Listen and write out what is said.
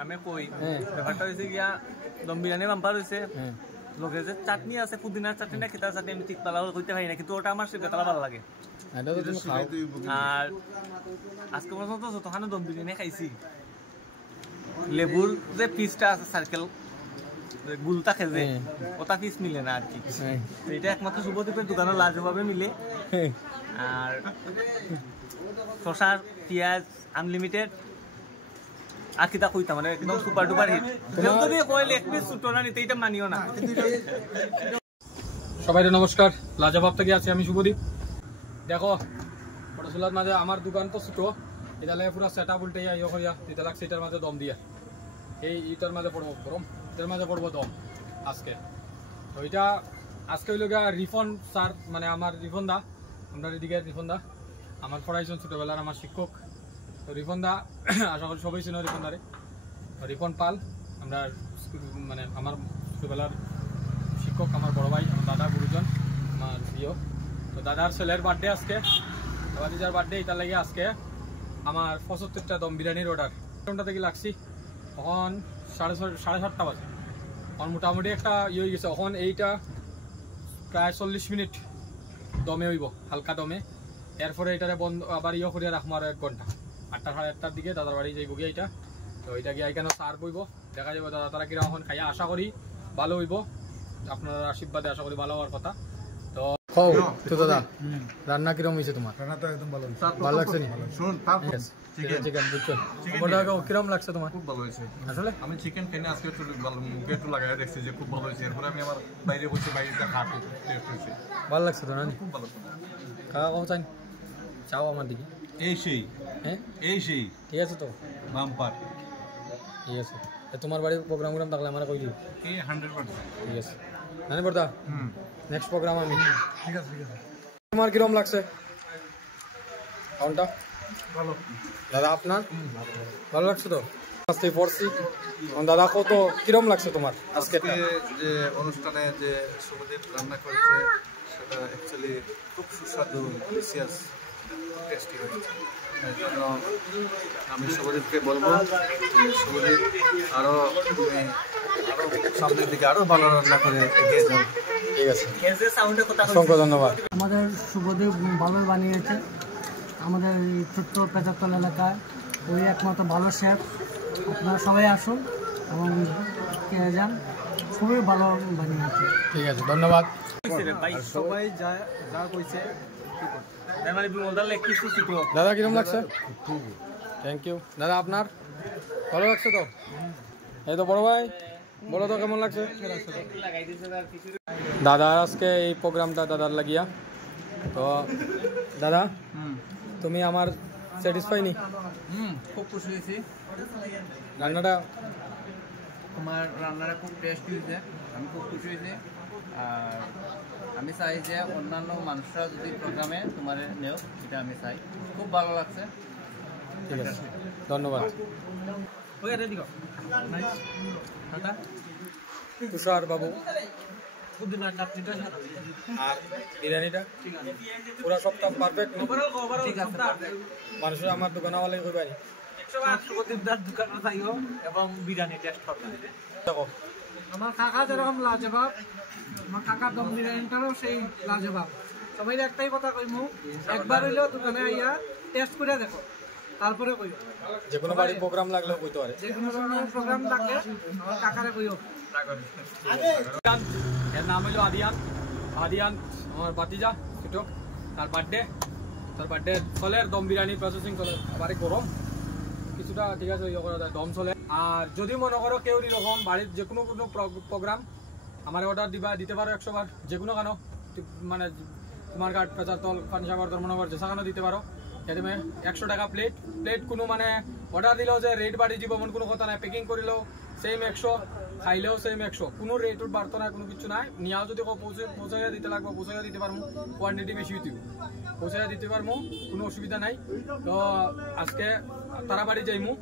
আমি কই ব্যাপারটা হয়েছে গিয়া দম বিরিয়ানি বাম্পার হয়েছে লোকের যে চাটনি আছে পুদিনার চাটনি না খেতার চাটনি আমি ঠিক পালা কইতে পারি না কিন্তু ওটা আমার সেটা তালা ভালো লাগে আর আজকে পর্যন্ত যতখানে দম বিরিয়ানি খাইছি লেবুর যে পিসটা আছে সার্কেল গুল থাকে যে ওটা পিস মিলে না আর কি এটা একমাত্র শুভদীপের দোকানে লাজভাবে মিলে আর শসার পেঁয়াজ আনলিমিটেড আর কিতা কইতা মানে একদম সুপার ডুপার হিট যদি কইলে এক পিস ছুটো না নিতে এটা মানিও না। সবাইকে নমস্কার, লাজবাব থেকে আছি আমি শুভদীপ। দেখো পড়াশোনার মাঝে আমার দোকান তো ছোটো, এটা লাগে পুরো সেট আপ উল্টে ইয়ে করিয়া এটা লাগছে এটার মাঝে দম দিয়া এই ইটার মাঝে পড়বো গরম এটার মাঝে পড়বো দম আজকে। তো এটা আজকে হইল গিয়া রিফন্ড স্যার মানে আমার রিফন দা, আমরা এদিকে রিফন দা আমার পড়াইছেন ছোটোবেলার আমার শিক্ষক। তো রিফন দা আশা করি সবাই ছিল রিফন দারে, রিফন পাল আমরা মানে আমার ছোটোবেলার শিক্ষক, আমার বড় ভাই, আমার দাদা, গুরুজন, আমার প্রিয়। তো দাদার ছেলের বার্থডে আজকে, বাবাজিজার বার্থডে, এটা লাগে আজকে আমার 75টা দম বিরিয়ানির অর্ডার। ঘন্টা থেকে লাগছি এখন 7:30 বাজে, এখন মোটামুটি একটা ইয়ে হয়ে গেছে। এখন এইটা প্রায় 40 মিনিট দমে হইব, হালকা দমে। এরপরে এটারে বন্ধ আবার ইয়ে করিয়া রাখবো আরো 1 ঘন্টা, 8টা 8:30টার দিকে দাদার বাড়ি যাইব গিয়ে এটা। তো এটা গিয়ে এখানে সার বইব, দেখা যাবে দাদা তারা কিরকম এখন খাইয়া, আশা করি ভালো হইব, আপনার আশীর্বাদে আশা করি ভালো হওয়ার কথা। তো তো দাদা রান্না কিরকম হয়েছে তোমার? রান্না তো একদম ভালো, ভালো লাগছে নি? শুনুন কিরকম লাগছে তোমার? খুব ভালো হয়েছে আসলে। আমি চিকেন খেয়ে আজকে একটু মুখে একটু লাগাই দেখছি যে খুব ভালো হয়েছে। এরপরে আমি আমার বাইরে বসে বাইরে খাবো, ভালো লাগছে তো না? খুব ভালো খাওয়া খাওয়া চাই চাও আমার দিকে এই সেই, হ্যাঁ এই সেই, ঠিক আছে তো বাম্পার, ঠিক আছে। তোমার বাড়ির প্রোগ্রাম থাকলে আমার কই দিও, 100%, ঠিক আছে। জানি বড়দা নেক্সট প্রোগ্রাম আমি, ঠিক আছে ঠিক আছে। তোমার কিরকম লাগছে কাউন্টটা? ভালো দাদা, আপনার ভালো লাগছে তো? আজকে পড়ছি দাদা, কত কিরকম লাগছে তোমার আজকে যে অনুষ্ঠানে যে শুভদীপ রান্না করেছে সেটা অ্যাকচুয়ালি খুব সুস্বাদু, ডিলিশিয়াস, টেস্টি হয়েছে। এর জন্য আমি শুভদীপকে বলবো যে শুভদীপ আরও সামনের দিকে আরও ভালো রান্না করে এগিয়ে যাও। ঠিক আছে, অসংখ্য ধন্যবাদ। আমাদের শুভদীপ ভালোই বানিয়েছে। আমাদের এই ছোট্ট পেঁচাতল এলাকায় ওই একমাত্র ভালো শেফ। আপনারা সবাই আসুন এবং খেয়ে যান, খুবই ভালো বানিয়েছে। ঠিক আছে, ধন্যবাদ। সবাই যা যা কইছে দাদা কিরকম লাগছে? থ্যাংক ইউ দাদা, আপনার ভালো লাগছে তো? এই তো বড় ভাই বলো তো কেমন লাগছে? দাদা আজকে এই প্রোগ্রামটা দাদার লাগিয়া। তো দাদা তুমি আমার স্যাটিসফাই নি? খুব খুশি হয়েছি। রান্নাটা তোমার রান্নাটা খুব টেস্টি হয়েছে, আমি খুব খুশি হয়েছি। আর আমি চাই যে অন্যান্য মানুষরা যদি প্রোগ্রামে তোমার নেও, এটা আমি চাই। খুব ভালো লাগছে। ঠিক আছে, ধন্যবাদ। তুষার বাবু আর বিরিয়ানিটা পুরো সবটা পারফেক্ট, মানুষের আমার দোকানে হলে কই পারি এবং বিরিয়ানি টেস্ট হবে। দেখো আমার কাকা যেরকম লাজবাব, আমার কাকার দম বিরিয়ানিটারও সেই লাজবাব। সবাই একটাই কথা কইমু, একবার হইলেও দোকানে আইয়া টেস্ট করে দেখো, তারপরে কইও। যে কোনো বাড়ির প্রোগ্রাম লাগলেও কইতে পারে, যে কোনো ধরনের প্রোগ্রাম থাকলে আমার কাকারে কইও। এর নাম হলো আদিয়ান। আদিয়ান আমার বাতিজা ছোট, তার বার্থডে চলের দম বিরিয়ানি প্রসেসিং চলে, আবার গরম কিছুটা, ঠিক আছে ইয়ে করা যায়, দম চলে। আর যদি মনে করো কেউ এরকম বাড়ির যে কোনো প্রোগ্রাম আমার অর্ডার দিতে পারো 100 বার, যে কোনো কেন মানে তোমার কাঠ পেঁচার তল পানিসাগর ধর্মনগর যে সেখানেও দিতে পারো। তুমি 100 টাকা প্লেট কোনো মানে অর্ডার দিলেও যে রেট বাড়ি যাব এমন কোনো কথা নাই। প্যাকিং করিলেও সেম 100, খাইলেও সেম 100, কোনো রেট বাড়তো না, কোনো কিছু নাই। নিয়াও যদি পৌঁছাইয়া দিতে লাগবে পৌঁছাইয়া দিতে পারবো, কোয়ান্টিটি বেশি হইতেও পৌঁছাইয়া দিতে পারবো, কোনো অসুবিধা নাই। তো আজকে তারা বাড়ি যাইমু।